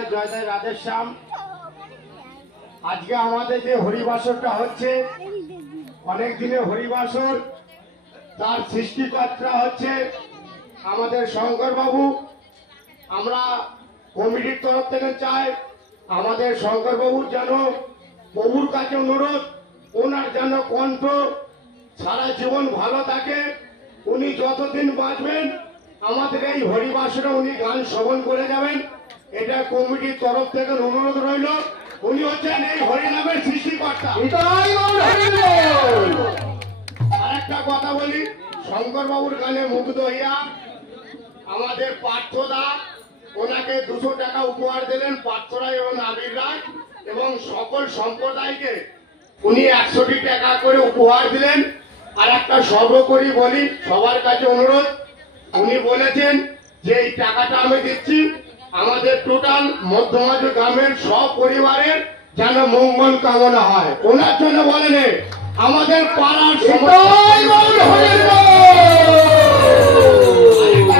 জয় জয় জয় রাধেশ্যাম। আজকে আমাদের যে হরিবাসরটা হচ্ছে, অনেক দিনের হরিবাসর, তার সৃষ্টিকর্তা হচ্ছে আমাদের শঙ্কর বাবু। আমরা কমিটির তরফ থেকে চাই আমাদের শঙ্কর বাবুর যেন প্রভুর কাছে অনুরোধ, ওনার যেন কণ্ঠ সারা জীবন ভালো থাকে। উনি যতদিন বাঁচবেন আমাদের এই হরিবাসরে উনি গান শ্রবণ করে যাবেন, এটা কমিটির তরফ থেকে অনুরোধ রইল। উনি হচ্ছেন এই হরিনামের সৃষ্টিকর্তা। আর একটা কথা বলি, শঙ্কর বাবুর গানে মুগ্ধ হইয়া আমাদের পার্থদা ওনাকে 200 টাকা উপহার দিলেন, পার্থরায় এবং আবির রায় এবং সকল সম্প্রদায়কে উনি 100 টাকা করে উপহার দিলেন। আর একটা সর্বোপরি বলি, সবার কাছে অনুরোধ, উনি বলেছেন যে এই টাকাটা আমি দিচ্ছি আমাদের টোটাল মধ্যমাজ গ্রামের সব পরিবারের যেন মঙ্গল কামনা হয়, ওনার জন্য বলেন আমাদের পাড়ার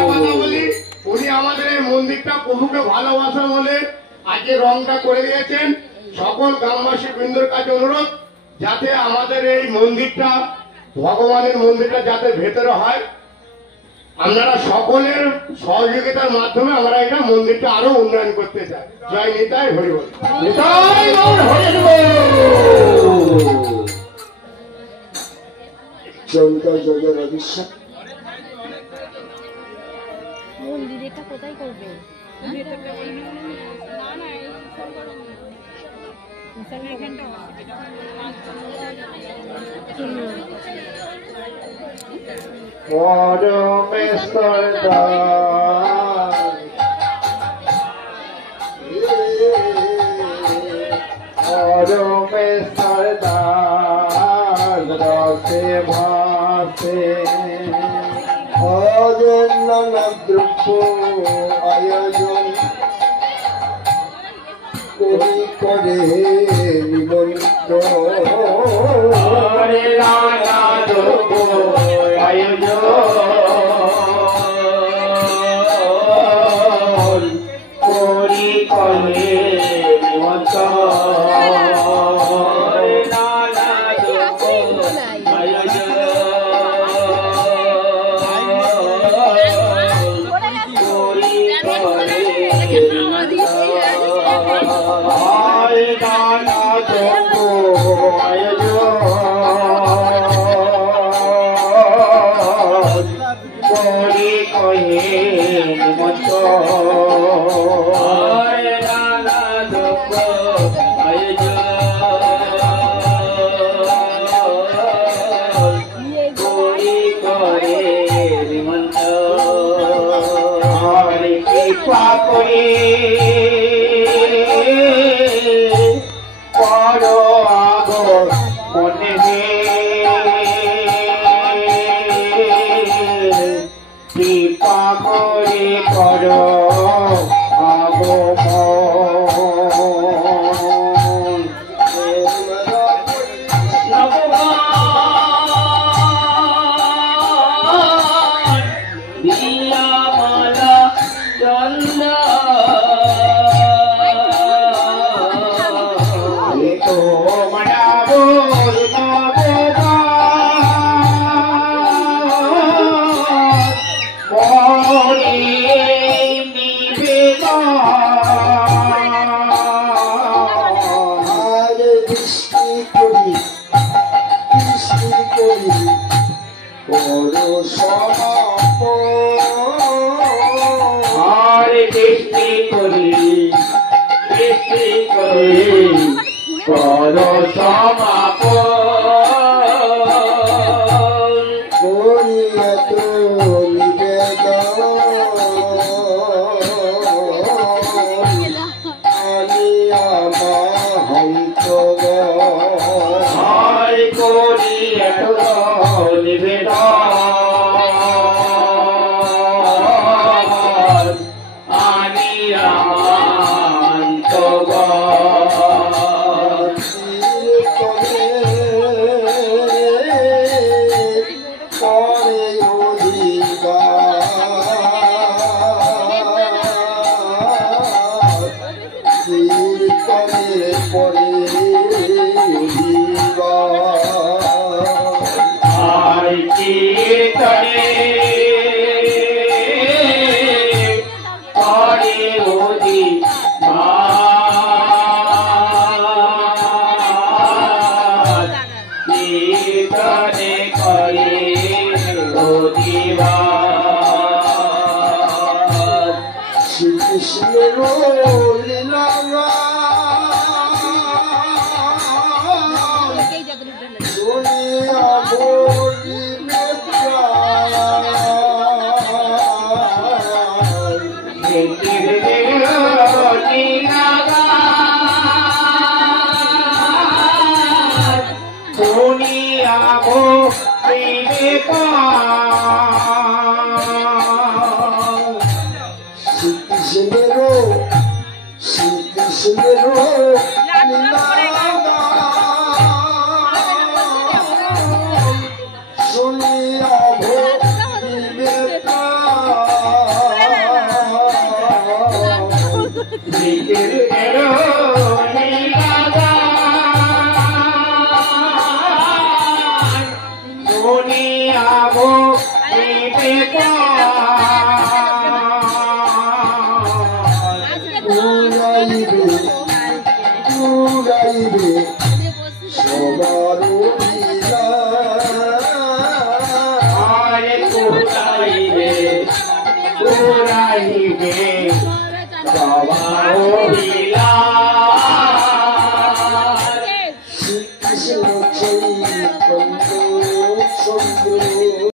কথা বলি। উনি আমাদের এই মন্দিরটা প্রভুকে ভালোবাসা বলে আজকে রংটা করে দিয়েছেন। সকল গ্রামবাসী বৃন্দর কাছে অনুরোধ যাতে আমাদের এই মন্দিরটা, ভগবানের মন্দিরটা যাতে ভেতরে হয়, আপনারা সকলের সহযোগিতার মাধ্যমে আমরা এটা মন্দিরটা আরো উন্নয়ন করতে চাই। জয় নিতাই হরিবল। মন্দিরটা কোথায় করবে? পরমেশ্বর পরমেশ্বর রসে ভাসে নানা দ্রব্য আয়োজন করি করে নিমন্ত্রণ নানা দ্রব্য আয়োজন করি করে নিমন্ত্রণ নানা দ্রব্য আয়োজন করি করে নানা দ্রব্য আয়োজন করি কহে নানা দ্রব্য আয়োজন করি করে কৃপা করে পর আগর মনে কৃপা করে কর আগমন দিয়া মালা চন্দা তো মানাবো হরে দৃষ্টি করি কর সমাপন করিয়া তো নিবেদন শ্রীকৃষ্ণের লীলা শুনিয়া বলিবে শ্রীকৃষ্ণের লীলা শুনিয়া ভক্তিবে উড়াইবে সবার লীলা শ্রীকৃষ্ণ চৈতন্য চন্দ্র